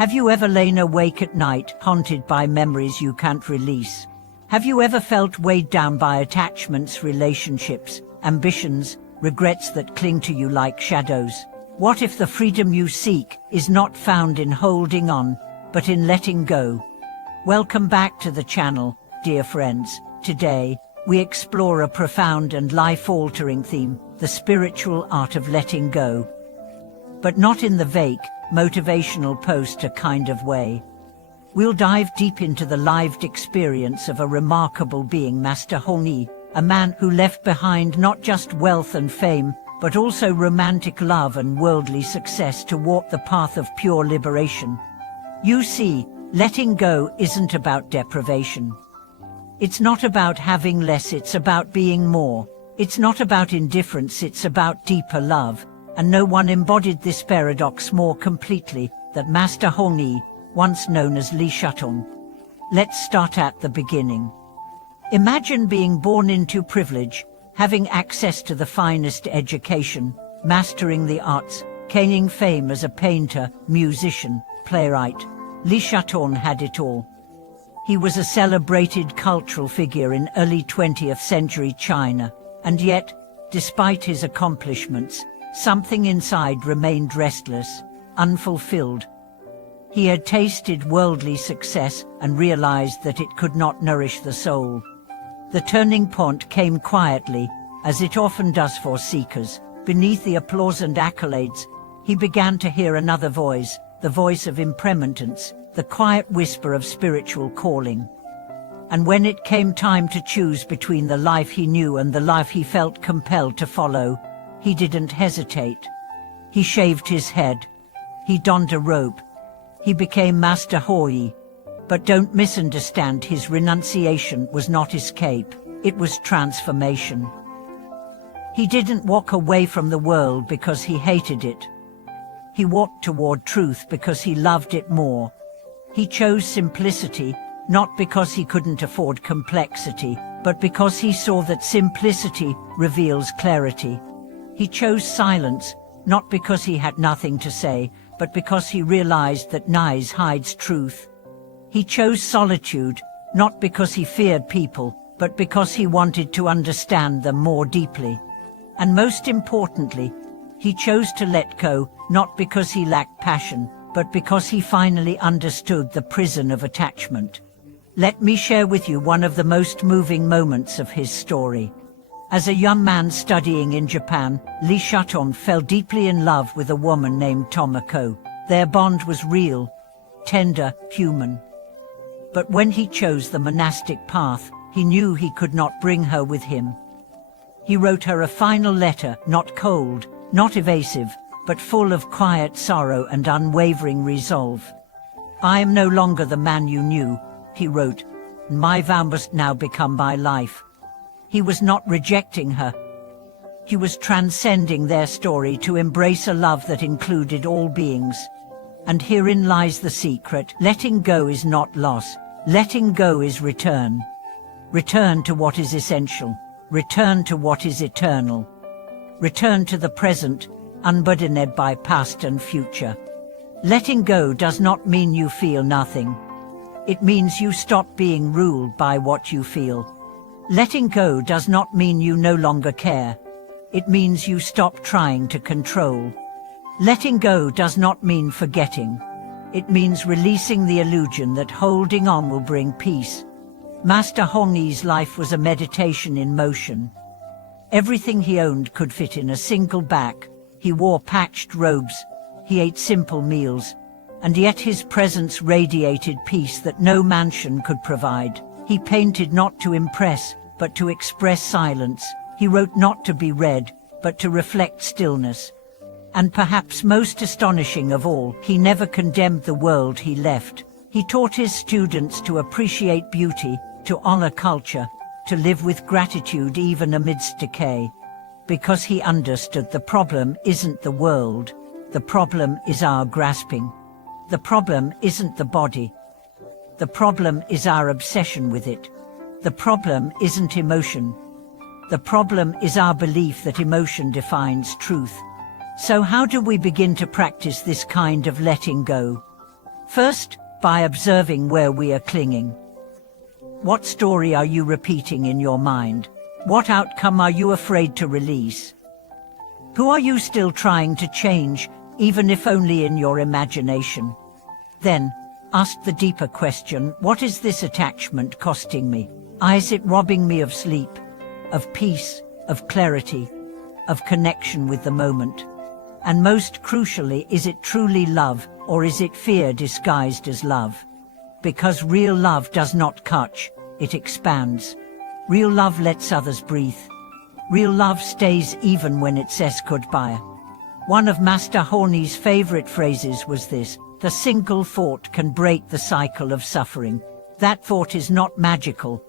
Have you ever lain awake at night, haunted by memories you can't release? Have you ever felt weighed down by attachments, relationships, ambitions, regrets that cling to you like shadows? What if the freedom you seek is not found in holding on, but in letting go? Welcome back to the channel, dear friends. Today, we explore a profound and life-altering theme, the spiritual art of letting go. But not in the vague, motivational poster kind of way. We'll dive deep into the lived experience of a remarkable being, Master Hong Yi, a man who left behind not just wealth and fame, but also romantic love and worldly success to walk the path of pure liberation. You see, letting go isn't about deprivation. It's not about having less, it's about being more. It's not about indifference, it's about deeper love. And no one embodied this paradox more completely than Master Hong Yi, once known as Li Shutung. Let's start at the beginning. Imagine being born into privilege, having access to the finest education, mastering the arts, gaining fame as a painter, musician, playwright. Li Shutung had it all. He was a celebrated cultural figure in early 20th century China, and yet, despite his accomplishments, something inside remained restless, unfulfilled. He had tasted worldly success and realized that it could not nourish the soul. The turning point came quietly, as it often does for seekers. Beneath the applause and accolades, he began to hear another voice, the voice of impermanence, the quiet whisper of spiritual calling. And when it came time to choose between the life he knew and the life he felt compelled to follow, he didn't hesitate. He shaved his head. He donned a robe. He became Master Hong Yi. But don't misunderstand, his renunciation was not escape, it was transformation. He didn't walk away from the world because he hated it. He walked toward truth because he loved it more. He chose simplicity, not because he couldn't afford complexity, but because he saw that simplicity reveals clarity. He chose silence, not because he had nothing to say, but because he realized that noise hides truth. He chose solitude, not because he feared people, but because he wanted to understand them more deeply. And most importantly, he chose to let go, not because he lacked passion, but because he finally understood the prison of attachment. Let me share with you one of the most moving moments of his story. As a young man studying in Japan, Li Shutung fell deeply in love with a woman named Tomoko. Their bond was real, tender, human. But when he chose the monastic path, he knew he could not bring her with him. He wrote her a final letter, not cold, not evasive, but full of quiet sorrow and unwavering resolve. "I am no longer the man you knew," he wrote, "and my vow must now become my life." He was not rejecting her. He was transcending their story to embrace a love that included all beings. And herein lies the secret. Letting go is not loss. Letting go is return. Return to what is essential. Return to what is eternal. Return to the present, unburdened by past and future. Letting go does not mean you feel nothing. It means you stop being ruled by what you feel. Letting go does not mean you no longer care. It means you stop trying to control. Letting go does not mean forgetting. It means releasing the illusion that holding on will bring peace. Master Hong Yi's life was a meditation in motion. Everything he owned could fit in a single bag. He wore patched robes. He ate simple meals. And yet his presence radiated peace that no mansion could provide. He painted not to impress, but to express silence. He wrote not to be read, but to reflect stillness. And perhaps most astonishing of all, he never condemned the world he left. He taught his students to appreciate beauty, to honor culture, to live with gratitude even amidst decay. Because he understood the problem isn't the world, the problem is our grasping. The problem isn't the body. The problem is our obsession with it. The problem isn't emotion. The problem is our belief that emotion defines truth. So how do we begin to practice this kind of letting go? First, by observing where we are clinging. What story are you repeating in your mind? What outcome are you afraid to release? Who are you still trying to change, even if only in your imagination? Then, ask the deeper question, what is this attachment costing me? Is it robbing me of sleep, of peace, of clarity, of connection with the moment? And most crucially, is it truly love, or is it fear disguised as love? Because real love does not catch, it expands. Real love lets others breathe. Real love stays even when it says goodbye. One of Master Horny's favorite phrases was this: the single thought can break the cycle of suffering. That thought is not magical.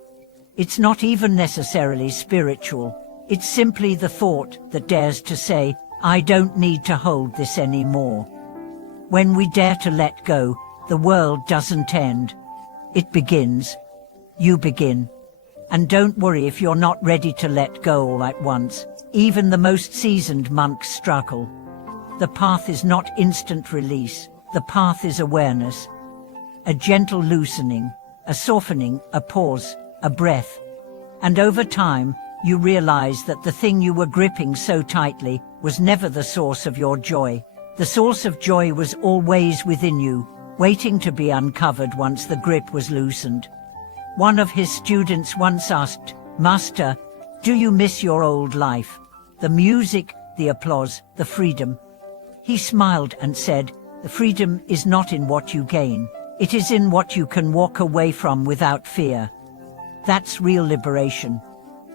It's not even necessarily spiritual. It's simply the thought that dares to say, I don't need to hold this anymore. When we dare to let go, the world doesn't end. It begins. You begin. And don't worry if you're not ready to let go all at once. Even the most seasoned monks struggle. The path is not instant release. The path is awareness. A gentle loosening, a softening, a pause, a breath. And over time, you realize that the thing you were gripping so tightly was never the source of your joy. The source of joy was always within you, waiting to be uncovered once the grip was loosened. One of his students once asked, Master, do you miss your old life? The music, the applause, the freedom? He smiled and said, the freedom is not in what you gain. It is in what you can walk away from without fear. That's real liberation.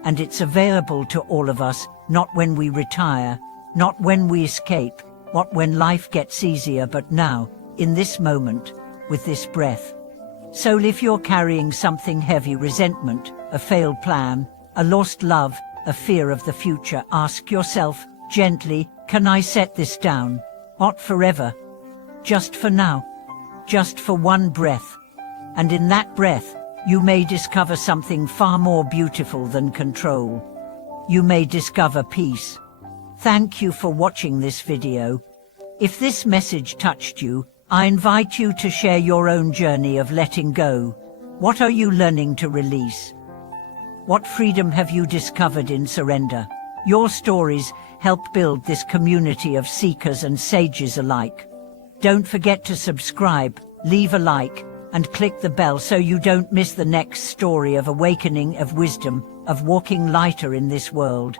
And it's available to all of us, not when we retire, not when we escape, not when life gets easier, but now, in this moment, with this breath. So if you're carrying something heavy, resentment, a failed plan, a lost love, a fear of the future, ask yourself, gently, can I set this down? Not forever. Just for now. Just for one breath. And in that breath, you may discover something far more beautiful than control. You may discover peace. Thank you for watching this video. If this message touched you, I invite you to share your own journey of letting go. What are you learning to release? What freedom have you discovered in surrender? Your stories help build this community of seekers and sages alike. Don't forget to subscribe, leave a like, and click the bell so you don't miss the next story of awakening, of wisdom, of walking lighter in this world.